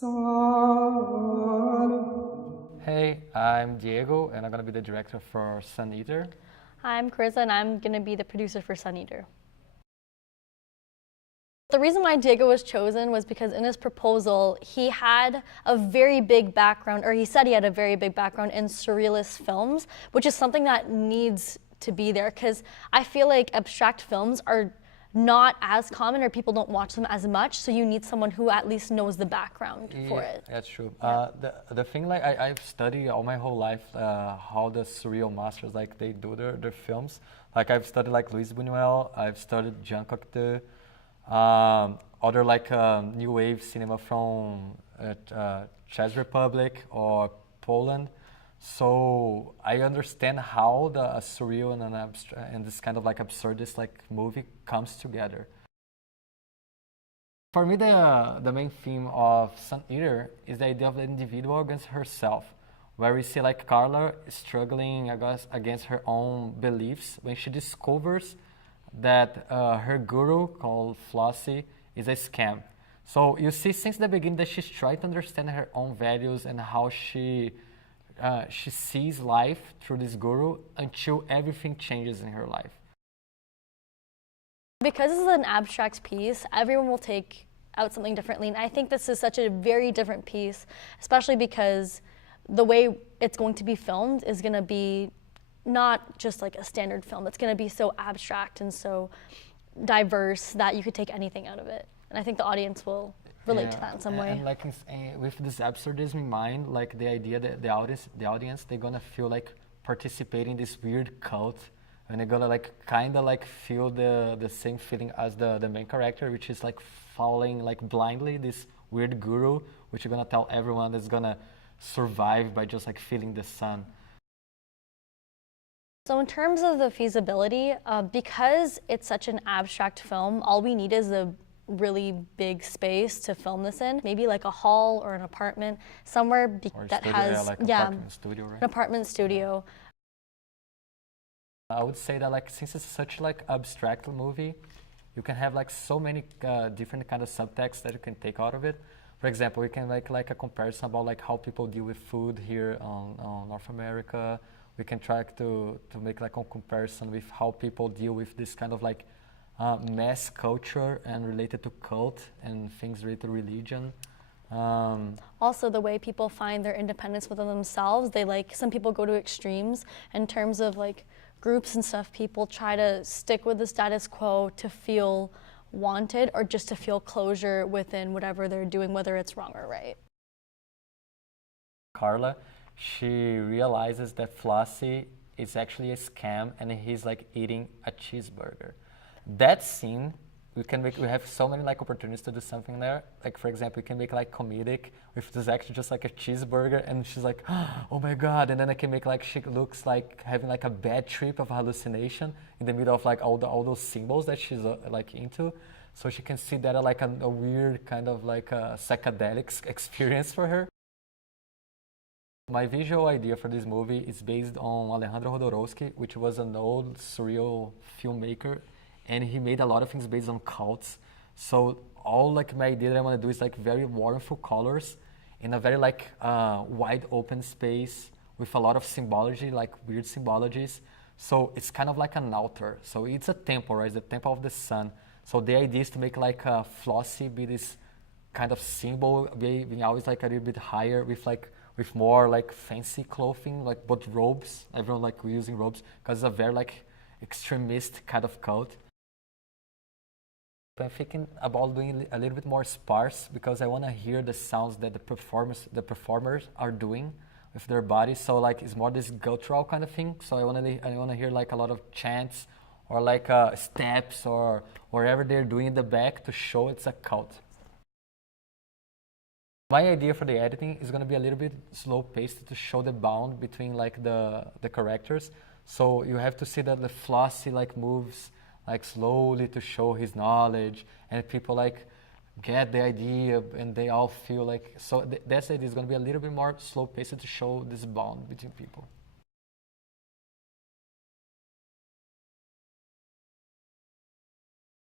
Hey, I'm Diego, and I'm gonna be the director for Sun Eater. I'm Carissa, and I'm going to be the producer for Sun Eater. The reason why Diego was chosen was because in his proposal, he had a very big background, or he said he had a very big background in surrealist films, which is something that needs to be there because I feel like abstract films are not as common or people don't watch them as much, so you need someone who at least knows the background for it. That's true. Yeah. The thing, like, I've studied all my whole life how the surreal masters, like, they do their films. Like, I've studied, like, Luis Buñuel, I've studied Jean Cocteau, other, like, new wave cinema from Czech Republic or Poland. So I understand how the surreal and and this kind of like absurdist like movie comes together. For me, the main theme of Sun Eater is the idea of the individual against herself, where we see like Carla struggling against her own beliefs when she discovers that her guru called Flossie is a scam. So you see since the beginning that she's trying to understand her own values and how she sees life through this guru until everything changes in her life. Because this is an abstract piece, everyone will take out something differently. And I think this is such a very different piece, especially because the way it's going to be filmed is going to be not just like a standard film. It's going to be so abstract and so diverse that you could take anything out of it. And I think the audience will relate to that in some way. And like with this absurdism in mind, like the idea that the audience, they're gonna feel like participating in this weird cult, and they're gonna like kind of like feel the same feeling as the main character, which is like following like blindly this weird guru, which you're gonna tell everyone that's gonna survive by just like feeling the sun. So in terms of the feasibility, because it's such an abstract film, all we need is a really big space to film this in, maybe like a hall or an apartment somewhere that studio, has like apartment studio, right? an apartment studio. I would say that like since it's such like abstract movie, you can have like so many different kind of subtext that you can take out of it. For example, we can make like a comparison about like how people deal with food here on North America. We can try to make like a comparison with how people deal with this kind of like mass culture and related to cult and things related to religion. Also, the way people find their independence within themselves, some people go to extremes in terms of like groups and stuff. People try to stick with the status quo to feel wanted or just to feel closure within whatever they're doing, whether it's wrong or right. Carla, she realizes that Flossie is actually a scam and he's like eating a cheeseburger. That scene, we have so many like opportunities to do something there. Like for example, we can make like comedic with this actually just like a cheeseburger and she's like, oh my God. And then I can make like she looks like having like a bad trip of hallucination in the middle of like all those symbols that she's like into. So she can see that like a weird kind of like a psychedelic experience for her. My visual idea for this movie is based on Alejandro Jodorowsky, which was an old surreal filmmaker, and he made a lot of things based on cults. So all like my idea that I want to do is like very warmful colors in a very like wide open space with a lot of symbology, like weird symbologies. So it's kind of like an altar. So it's a temple, right? It's the temple of the sun. So the idea is to make like Flossie be this kind of symbol, being always like a little bit higher with more like fancy clothing, like but robes. Everyone like using robes because it's a very like extremist kind of cult. I'm thinking about doing a little bit more sparse because I want to hear the sounds that the performers are doing with their bodies. So like it's more this guttural kind of thing. So I want to hear like a lot of chants or like steps or whatever they're doing in the back to show it's a cult. My idea for the editing is going to be a little bit slow paced to show the bound between like the characters. So you have to see that the Flossie like moves like slowly to show his knowledge, and people like get the idea, and they all feel like so. That's it. It's going to be a little bit more slow paced to show this bond between people.